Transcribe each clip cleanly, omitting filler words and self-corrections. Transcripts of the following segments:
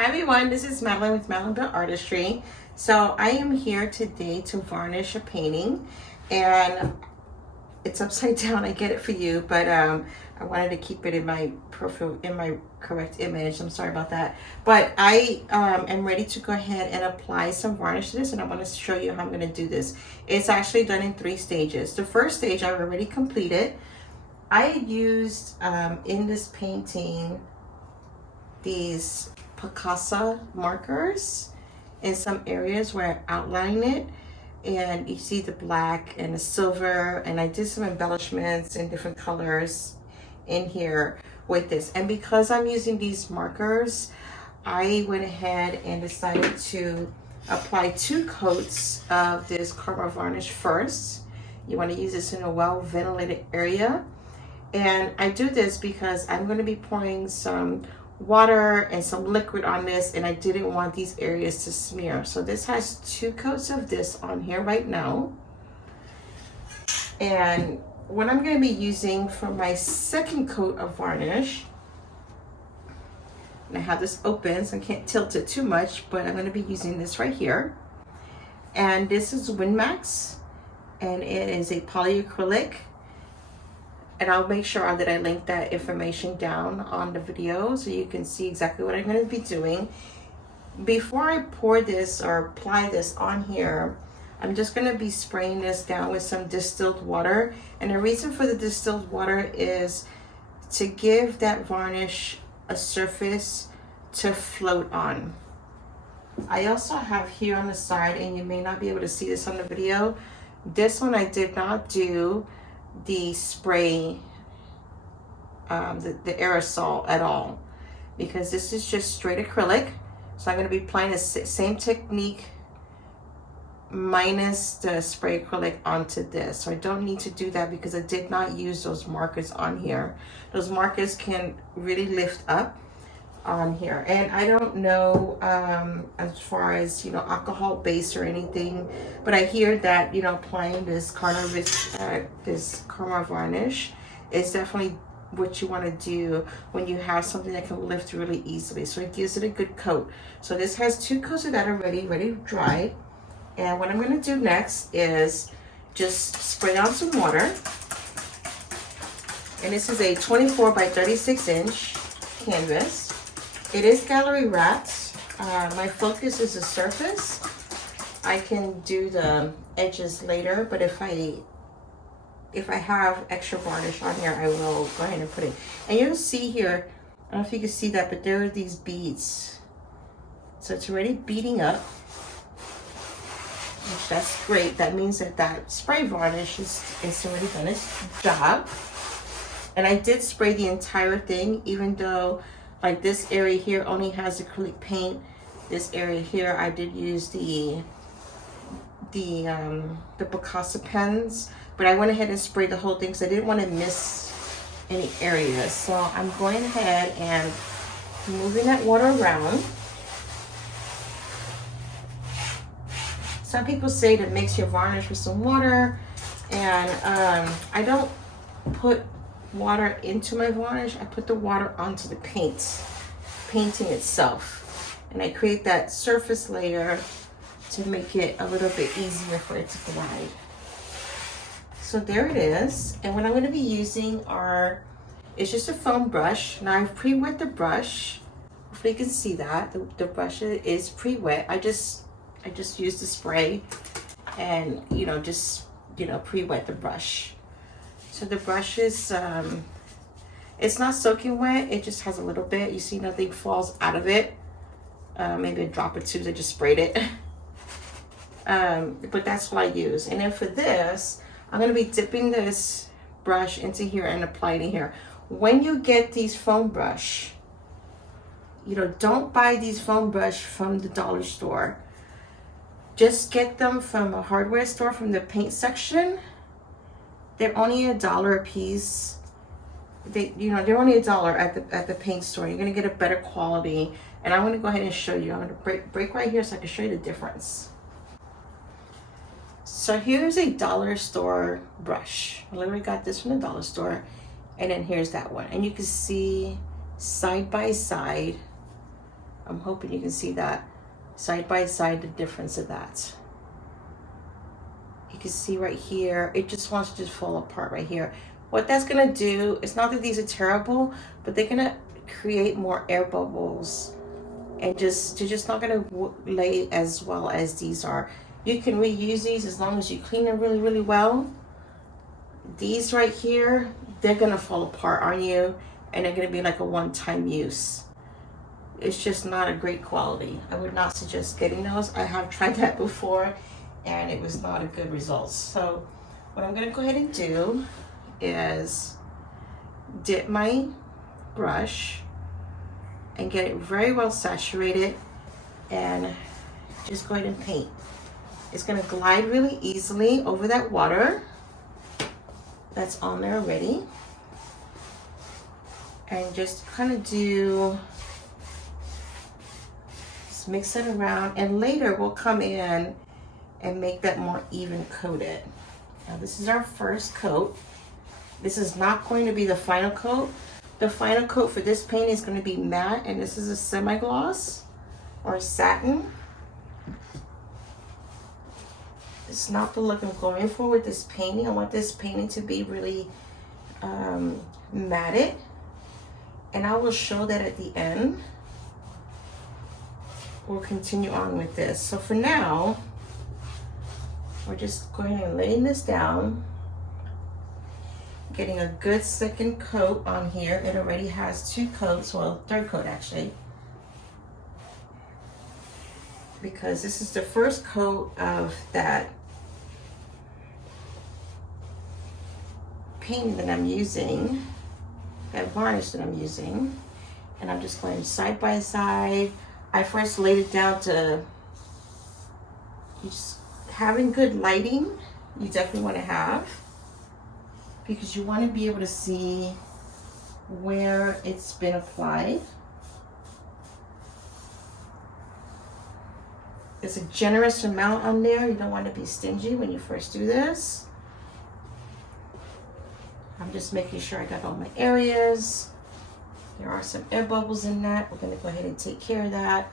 Hi everyone, this is Madeline with Madeline Built Artistry. So I am here today to varnish a painting, and it's upside down. I get it for you, but I wanted to keep it in my profile, in my correct image. I'm sorry about that. But I am ready to go ahead and apply some varnish to this, and I want to show you how I'm going to do this. It's actually done in 3 stages. The first stage I've already completed. I used in this painting these Picasso markers in some areas where I outline it, and you see the black and the silver, and I did some embellishments in different colors in here with this. And because I'm using these markers, I went ahead and decided to apply 2 coats of this Kamar varnish first. You want to use this in a well ventilated area, and I do this because I'm going to be pouring some water and some liquid on this, and I didn't want these areas to smear. So this has 2 coats of this on here right now. And what I'm going to be using for my second coat of varnish, and I have this open so I can't tilt it too much, but I'm going to be using this right here. And this is Winmax, and it is a polyacrylic. And I'll make sure that I link that information down on the video so you can see exactly what I'm going to be doing. Before I pour this or apply this on here, I'm just going to be spraying this down with some distilled water. And the reason for the distilled water is to give that varnish a surface to float on. I also have here on the side, and you may not be able to see this on the video, this one I did not do the spray, the aerosol at all, because this is just straight acrylic. So I'm going to be applying the same technique minus the spray acrylic onto this. So I don't need to do that because I did not use those markers on here. Those markers can really lift up on here, and I don't know as far as, you know, alcohol base or anything, but I hear that, you know, applying this Kamar varnish is definitely what you want to do when you have something that can lift really easily. So it gives it a good coat. So this has 2 coats of that already ready to dry, and what I'm going to do next is just spray on some water. And this is a 24 by 36 inch canvas. It is gallery wrapped. My focus is the surface. I can do the edges later, but if I have extra varnish on here, I will go ahead and put it. And you'll see here, I don't know if you can see that, but there are these beads. So it's already beading up, which that's great. That means that that spray varnish is already done its job. And I did spray the entire thing, even though like this area here only has acrylic paint. This area here I did use the Picasso pens, but I went ahead and sprayed the whole thing because I didn't want to miss any areas. So I'm going ahead and moving that water around. Some people say to mix your varnish with some water, and I don't put water into my varnish. I put the water onto the painting itself, and I create that surface layer to make it a little bit easier for it to glide. So there it is. And what I'm going to be using it's just a foam brush. Now I've pre-wet the brush. Hopefully you can see that the brush is pre-wet. I just used the spray and, you know, just, you know, pre-wet the brush. So the brush is, it's not soaking wet, it just has a little bit. You see nothing falls out of it. Maybe a drop or 2, I just sprayed it. But that's what I use. And then for this, I'm going to be dipping this brush into here and applying it here. When you get these foam brush, you know, don't buy these foam brush from the dollar store. Just get them from a hardware store, from the paint section. They're only $1 a piece. They're only $1 at the paint store. You're gonna get a better quality. And I'm gonna go ahead and show you. I'm gonna break right here so I can show you the difference. So here's a dollar store brush. I literally got this from the dollar store. And then here's that one. And you can see side by side I'm hoping you can see that side by side, the difference of that. You can see right here, it just wants to just fall apart right here. What that's gonna do, it's not that these are terrible, but they're gonna create more air bubbles, and they're just not gonna lay as well as these are. You can reuse these as long as you clean them really, really well. These right here, they're gonna fall apart on you, and they're gonna be like a one-time use. It's just not a great quality. I would not suggest getting those. I have tried that before, and it was not a good result. So what I'm gonna go ahead and do is dip my brush and get it very well saturated, and just go ahead and paint. It's gonna glide really easily over that water that's on there already, and just kind of just mix it around, and later we'll come in and make that more even coated. Now this is our first coat. This is not going to be the final coat. The final coat for this paint is going to be matte, and this is a semi-gloss or satin. It's not the look I'm going for with this painting. I want this painting to be really matted, and I will show that at the end. We'll continue on with this. So for now, we're just going and laying this down, getting a good second coat on here. It already has 2 coats, well, 3rd coat actually, because this is the first coat of that paint that I'm using, that varnish that I'm using, and I'm just going side by side. I first laid it down to just having good lighting. You definitely want to have, because you want to be able to see where it's been applied. It's a generous amount on there. You don't want to be stingy when you first do this. I'm just making sure I got all my areas. There are some air bubbles in that. We're going to go ahead and take care of that.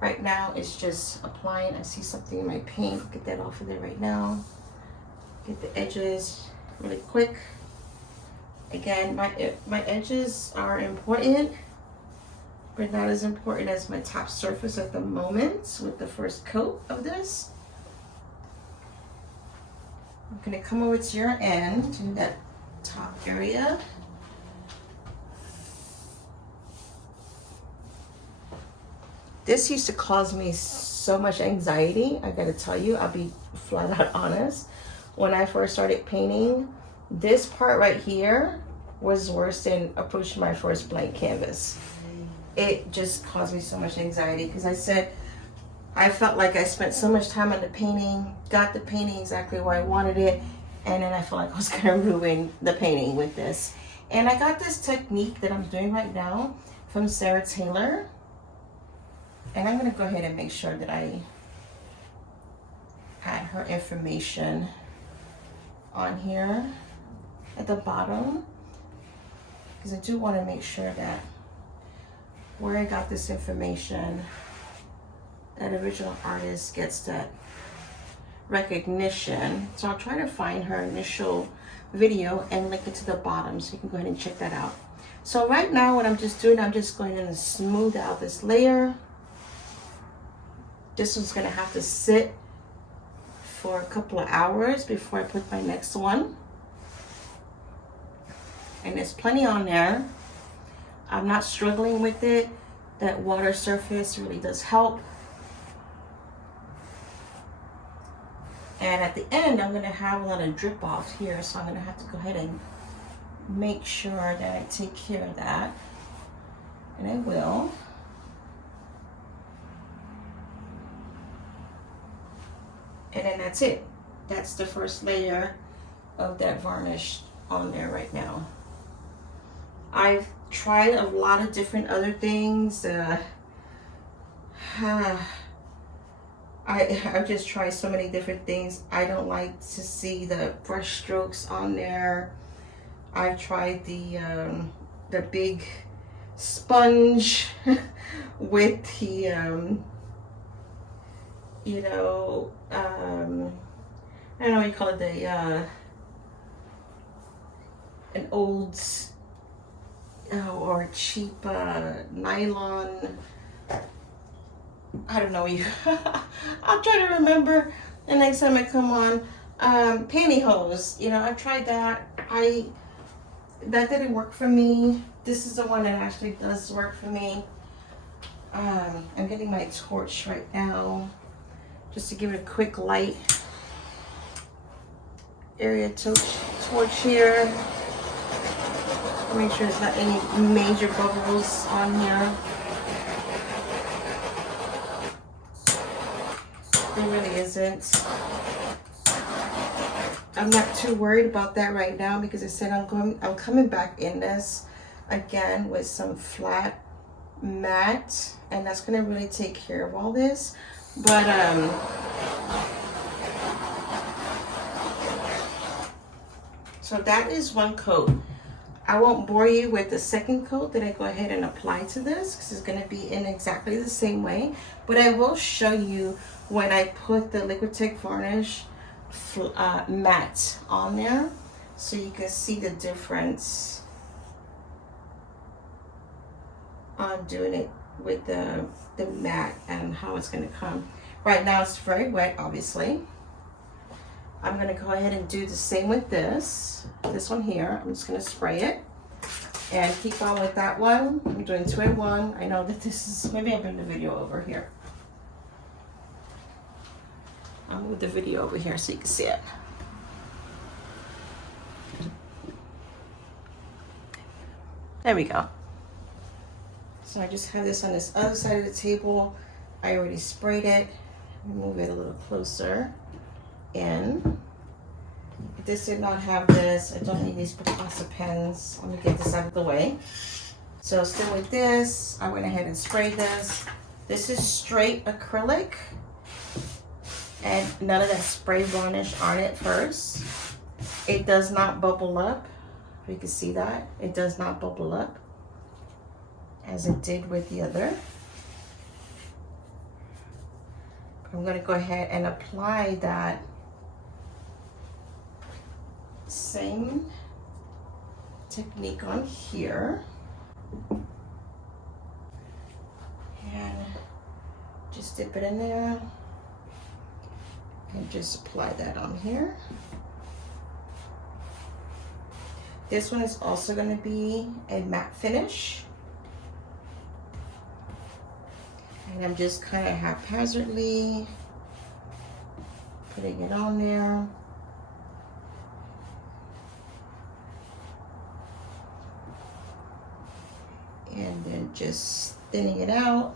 Right now it's just applying. I see something in my paint. Get that off of there right now. Get the edges really quick. Again, my edges are important, but not as important as my top surface at the moment with the first coat of this. I'm going to come over to your end, to that top area. This used to cause me so much anxiety. I gotta tell you, I'll be flat out honest. When I first started painting, this part right here was worse than approaching my first blank canvas. It just caused me so much anxiety, because I felt like I spent so much time on the painting, got the painting exactly where I wanted it, and then I felt like I was gonna ruin the painting with this. And I got this technique that I'm doing right now from Sara Taylor. And I'm going to go ahead and make sure that I add her information on here at the bottom, because I do want to make sure that where I got this information, that original artist gets that recognition. So I'll try to find her initial video and link it to the bottom so you can go ahead and check that out. So right now what I'm just doing, I'm just going to smooth out this layer. This one's gonna have to sit for a couple of hours before I put my next one. And there's plenty on there. I'm not struggling with it. That water surface really does help. And at the end, I'm gonna have a lot of drip off here, so I'm gonna have to go ahead and make sure that I take care of that. And I will. And then that's it. That's the first layer of that varnish on there right now. I've tried a lot of different other things. I've just tried so many different things. I don't like to see the brush strokes on there. I've tried the big sponge with the, I don't know what you call it, an old or cheap nylon. I don't know. I'll try to remember the next time I come on. Pantyhose. I've tried that. That didn't work for me. This is the one that actually does work for me. I'm getting my torch right now just to give it a quick light area torch here. Make sure there's not any major bubbles on here. There really isn't. I'm not too worried about that right now because I said I'm coming back in this again with some flat matte, and that's gonna really take care of all this. But so that is one coat. I won't bore you with the second coat that I go ahead and apply to this because it's going to be in exactly the same way. But I will show you when I put the Liquitex varnish matte on there so you can see the difference on doing it with the matte and how it's going to come. Right now it's very wet, obviously. I'm going to go ahead and do the same with this one here. I'm just going to spray it and keep on with that one. I'm doing 2 in 1. I know that this is, maybe I'll bring the video over here. I'll move the video over here so you can see it. There we go. So I just have this on this other side of the table. I already sprayed it. Move it a little closer in. If this did not have this, I don't need these Picasso pens. Let me get this out of the way. So still with this, I went ahead and sprayed this. This is straight acrylic and none of that spray varnish on it first. It does not bubble up. You can see that. It does not bubble up as it did with the other. I'm going to go ahead and apply that same technique on here and just dip it in there and just apply that on here. This one is also going to be a matte finish, and I'm just kind of haphazardly putting it on there. And then just thinning it out,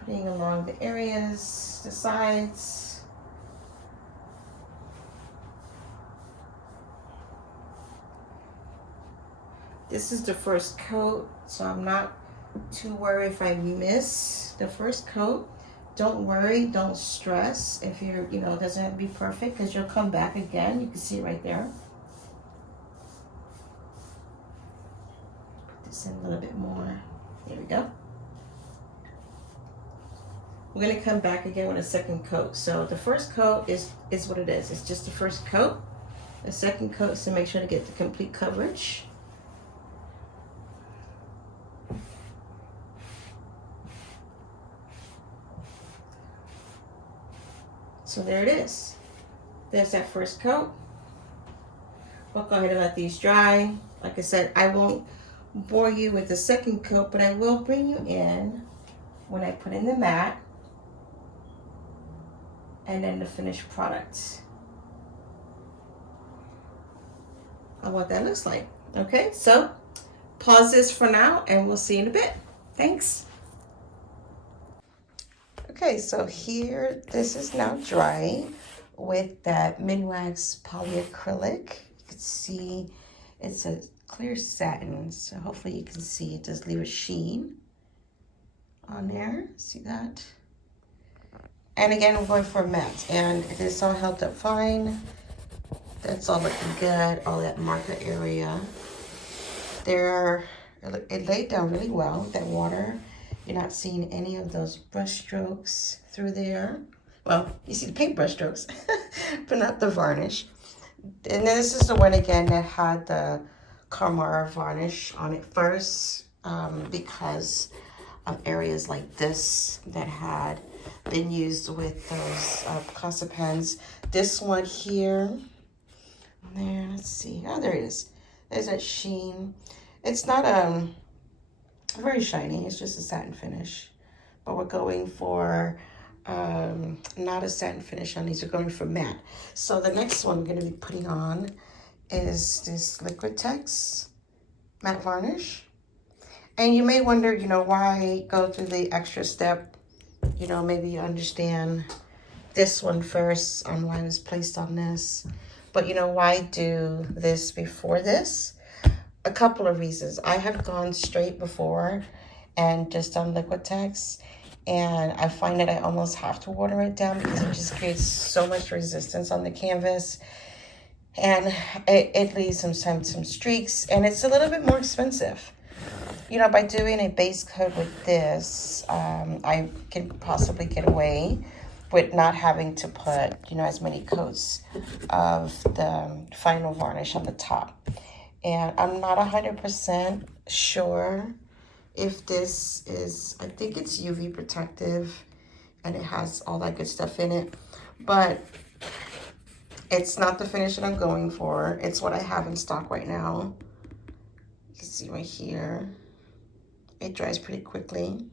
putting along the areas, the sides. This is the first coat, so I'm not too worried if I miss the first coat. Don't worry, don't stress if you're, it doesn't have to be perfect because you'll come back again. You can see it right there. In a little bit more. There we go. We're going to come back again with a second coat. So the first coat is what it is. It's just the first coat. The second coat is to make sure to get the complete coverage. So there it is. There's that first coat. We'll go ahead and let these dry. Like I said, I won't bore you with the second coat, but I will bring you in when I put in the matte and then the finished product of what that looks like. Okay, so pause this for now and we'll see you in a bit. Thanks. Okay, so here, this is now dry with that mid-wax polyacrylic. You can see it's a clear satin, so hopefully you can see it does leave a sheen on there. See that? And again, I'm going for a matte, and this all held up fine. That's all looking good. All that marker area there. it laid down really well, that water. You're not seeing any of those brush strokes through there. Well, you see the paintbrush strokes, but not the varnish. And then this is the one again that had the Kamar varnish on it first, because of areas like this that had been used with those Picasso pens. This one here, there, let's see. Oh, there it is. There's that sheen. It's not very shiny. It's just a satin finish. But we're going for not a satin finish on these. We're going for matte. So the next one I'm going to be putting on is this Liquitex matte varnish. And you may wonder, you know, why go through the extra step? You know, maybe you understand this one first on why it was placed on this. But, you know, why do this before this? A couple of reasons. I have gone straight before and just done Liquitex. And I find that I almost have to water it down because it just creates so much resistance on the canvas. And it leaves sometimes some streaks. And it's a little bit more expensive. You know, by doing a base coat with this, I can possibly get away with not having to put, you know, as many coats of the final varnish on the top. And I'm not 100% sure if this is, I think it's UV protective and it has all that good stuff in it, but it's not the finish that I'm going for. It's what I have in stock right now. You can see right here. It dries pretty quickly.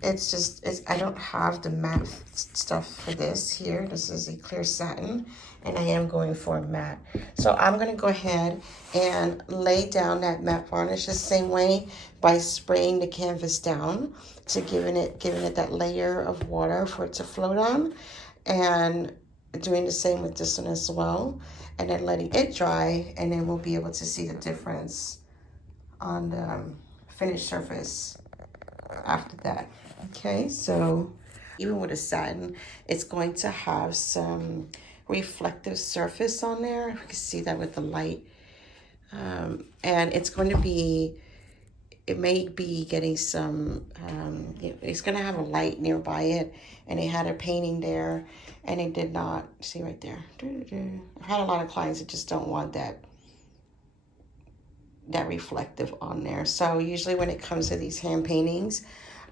It's just, I don't have the matte stuff for this here. This is a clear satin, and I am going for a matte. So I'm gonna go ahead and lay down that matte varnish the same way by spraying the canvas down to giving it that layer of water for it to float on, and doing the same with this one as well, and then letting it dry, and then we'll be able to see the difference on the finished surface after that. Okay, so even with a satin, it's going to have some reflective surface on there. You can see that with the light. And it's going to be, it may be getting some, it's going to have a light nearby it. And they had a painting there, and it did not, see right there. I've had a lot of clients that just don't want that reflective on there. So usually when it comes to these hand paintings,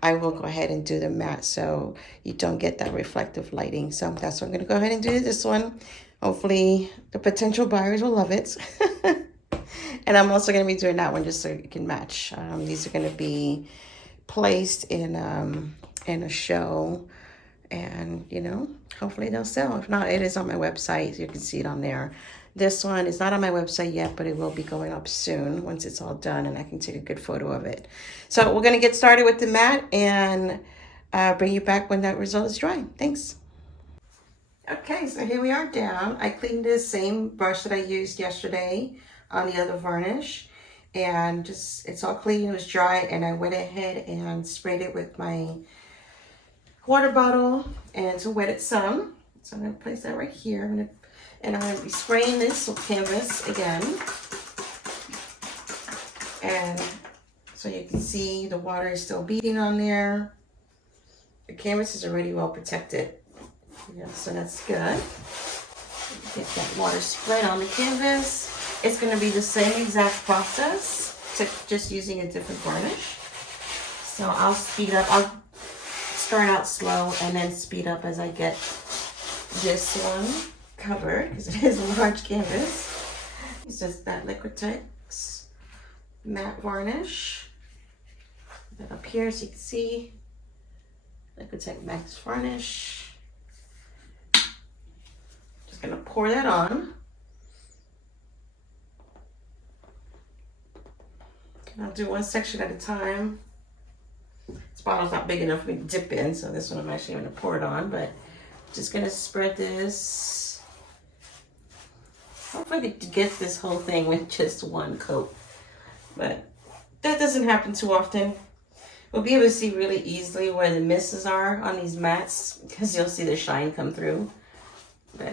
I will go ahead and do the matte so you don't get that reflective lighting. So that's what I'm going to go ahead and do this one. Hopefully the potential buyers will love it. And I'm also going to be doing that one just so it can match. These are going to be placed in a show, and you know, hopefully they'll sell. If not, it is on my website. You can see it on there. This one is not on my website yet, but it will be going up soon once it's all done and I can take a good photo of it. So we're going to get started with the matte and bring you back when that result is dry. Thanks. Okay, so here we are down. I cleaned this same brush that I used yesterday on the other varnish, and just it's all clean. It was dry, and I went ahead and sprayed it with my water bottle and to wet it some. So I'm going to place that right here. And I'm going to be spraying this canvas again. And so you can see the water is still beading on there. The canvas is already well protected. Yeah, so that's good. Get that water spread on the canvas. It's going to be the same exact process, just using a different varnish. So I'll speed up. I'll start out slow and then speed up as I get this one covered, because it is a large canvas. It's just that Liquitex matte varnish. That up here so you can see Liquitex matte varnish. Just gonna pour that on. And I'll do one section at a time. This bottle's not big enough for me to dip in, so this one I'm actually gonna pour it on, but just gonna spread this. Hopefully I could get this whole thing with just one coat, but that doesn't happen too often. We'll be able to see really easily where the misses are on these mats, because you'll see the shine come through. But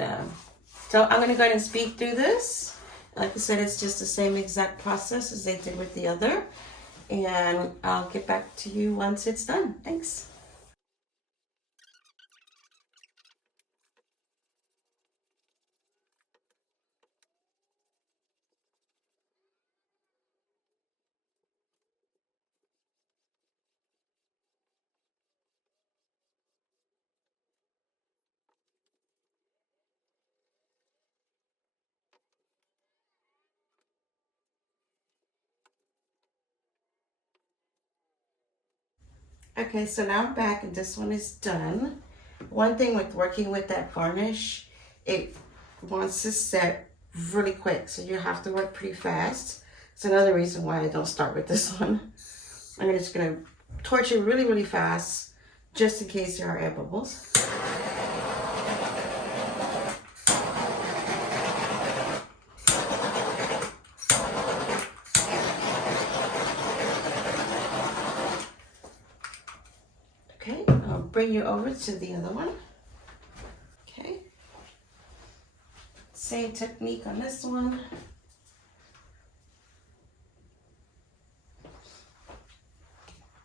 so I'm gonna go ahead and speed through this, Like I said, it's just the same exact process as they did with the other. And I'll get back to you once it's done. Thanks. Okay, so now I'm back and this one is done. One thing with working with that varnish, it wants to set really quick, so you have to work pretty fast. It's another reason why I don't start with this one. I'm just gonna torch it really, really fast, just in case there are air bubbles. Okay, I'll bring you over to the other one. Okay. Same technique on this one.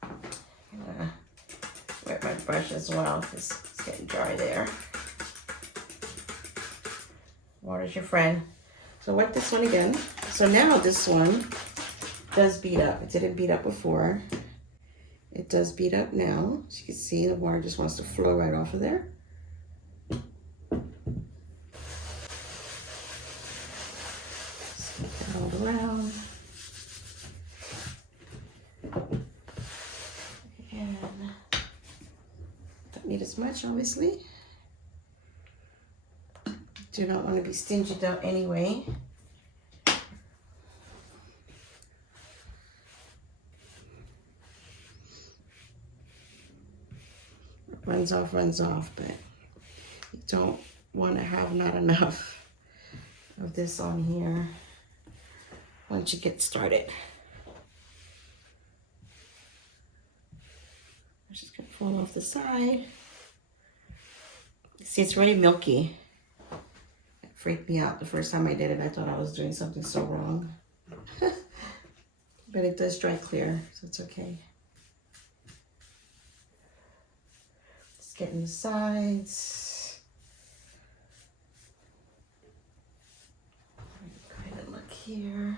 I'm gonna wet my brush as well because it's getting dry there. Water's your friend. So wet this one again. So now this one does beat up. It didn't beat up before. It does beat up now. As you can see, the water just wants to flow right off of there. Just get all around. And don't need as much, obviously. Do not want to be stingy though anyway. Runs off, but you don't want to have not enough of this on here once you get started. It's just gonna fall off the side. See, it's really milky. It freaked me out the first time I did it. I thought I was doing something so wrong. But it does dry clear, so it's okay. Getting the sides. Go ahead and look here.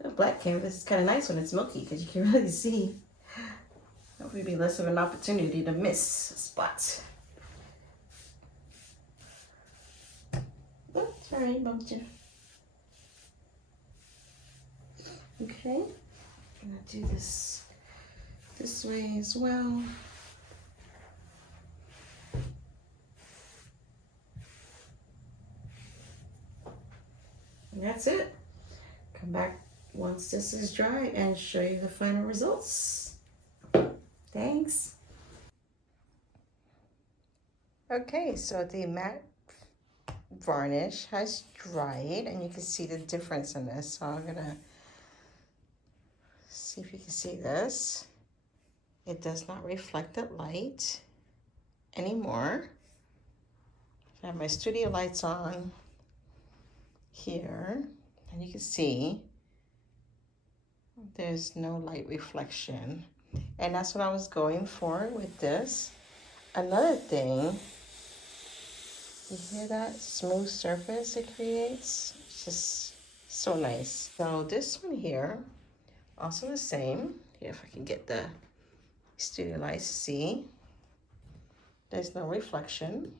The black canvas is kind of nice when it's milky because you can really see. That would be less of an opportunity to miss spots. Oh, sorry, bumped you. Okay, I'm gonna do this way as well. And that's it. Come back once this is dry and show you the final results. Thanks. Okay, so the matte varnish has dried and you can see the difference in this. So I'm gonna see if you can see this. It does not reflect the light anymore. I have my studio lights on here, and you can see there's no light reflection. And that's what I was going for with this. Another thing, you hear that smooth surface it creates? It's just so nice. So this one here, also the same. Here, if I can get the studio lights to see. There's no reflection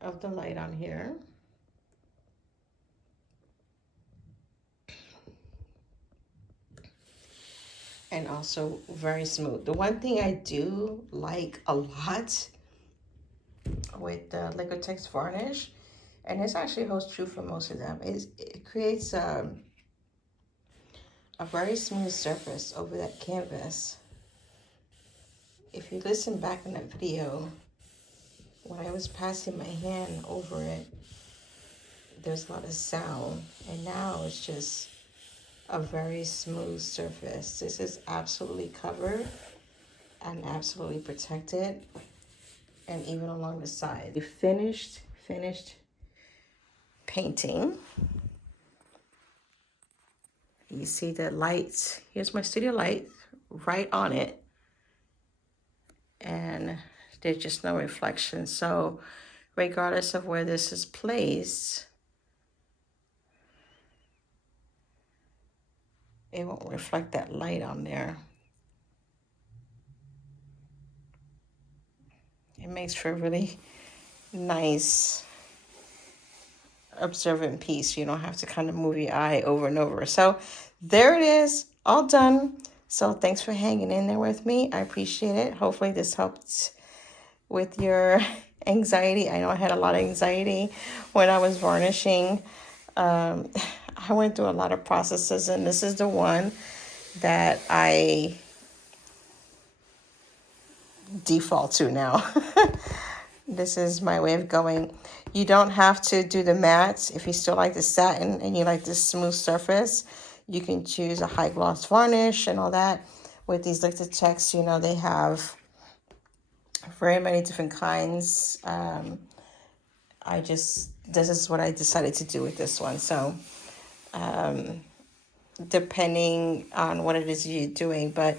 of the light on here. And also very smooth. The one thing I do like a lot with the Liquitex varnish, and this actually holds true for most of them, is it creates a very smooth surface over that canvas. If you listen back in that video, when I was passing my hand over it, there's a lot of sound, and now it's just a very smooth surface. This is absolutely covered and absolutely protected, and even along the side. We finished painting. You see the lights. Here's my studio light right on it, and there's just no reflection. So regardless of where this is placed, it won't reflect that light on there. It makes for a really nice observant piece. You don't have to kind of move your eye over and over. So there it is, all done. So thanks for hanging in there with me. I appreciate it. Hopefully this helped with your anxiety. I know I had a lot of anxiety when I was varnishing. I went through a lot of processes, and this is the one that I default to now. This is my way of going. You don't have to do the matte. If you still like the satin and you like this smooth surface, you can choose a high gloss varnish and all that. With these Liquitex, you know, they have very many different kinds. This is what I decided to do with this one. So depending on what it is you're doing, but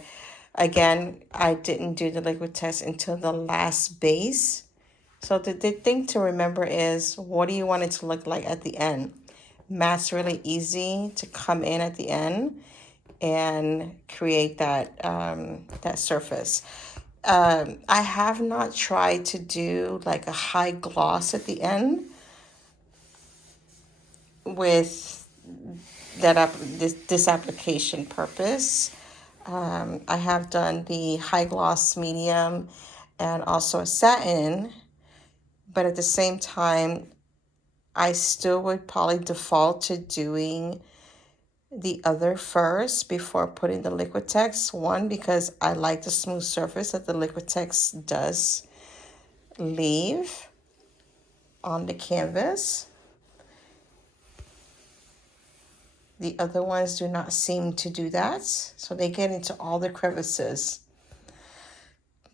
again, I didn't do the Liquitex until the last base. So the thing to remember is, what do you want it to look like at the end? Matte's really easy to come in at the end and create that that surface. I have not tried to do like a high gloss at the end with that this application purpose. I have done the high gloss medium and also a satin, but at the same time, I still would probably default to doing the other first before putting the Liquitex. One, because I like the smooth surface that the Liquitex does leave on the canvas. The other ones do not seem to do that, so they get into all the crevices.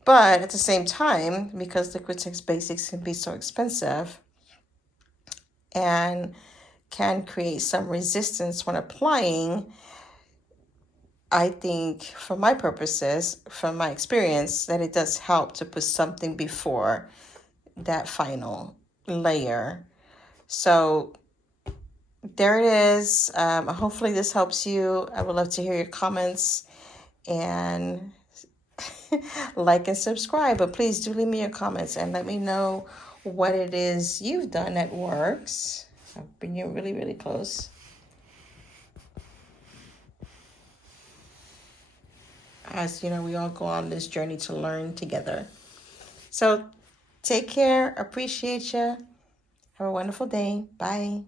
But at the same time, because Liquitex Basics can be so expensive and can create some resistance when applying, I think for my purposes, from my experience, that it does help to put something before that final layer. So there it is. Hopefully this helps you. I would love to hear your comments and like and subscribe, but please do leave me your comments and let me know what it is you've done that works. I'll bring you really, really close. As you know, we all go on this journey to learn together. So take care. Appreciate you. Have a wonderful day. Bye.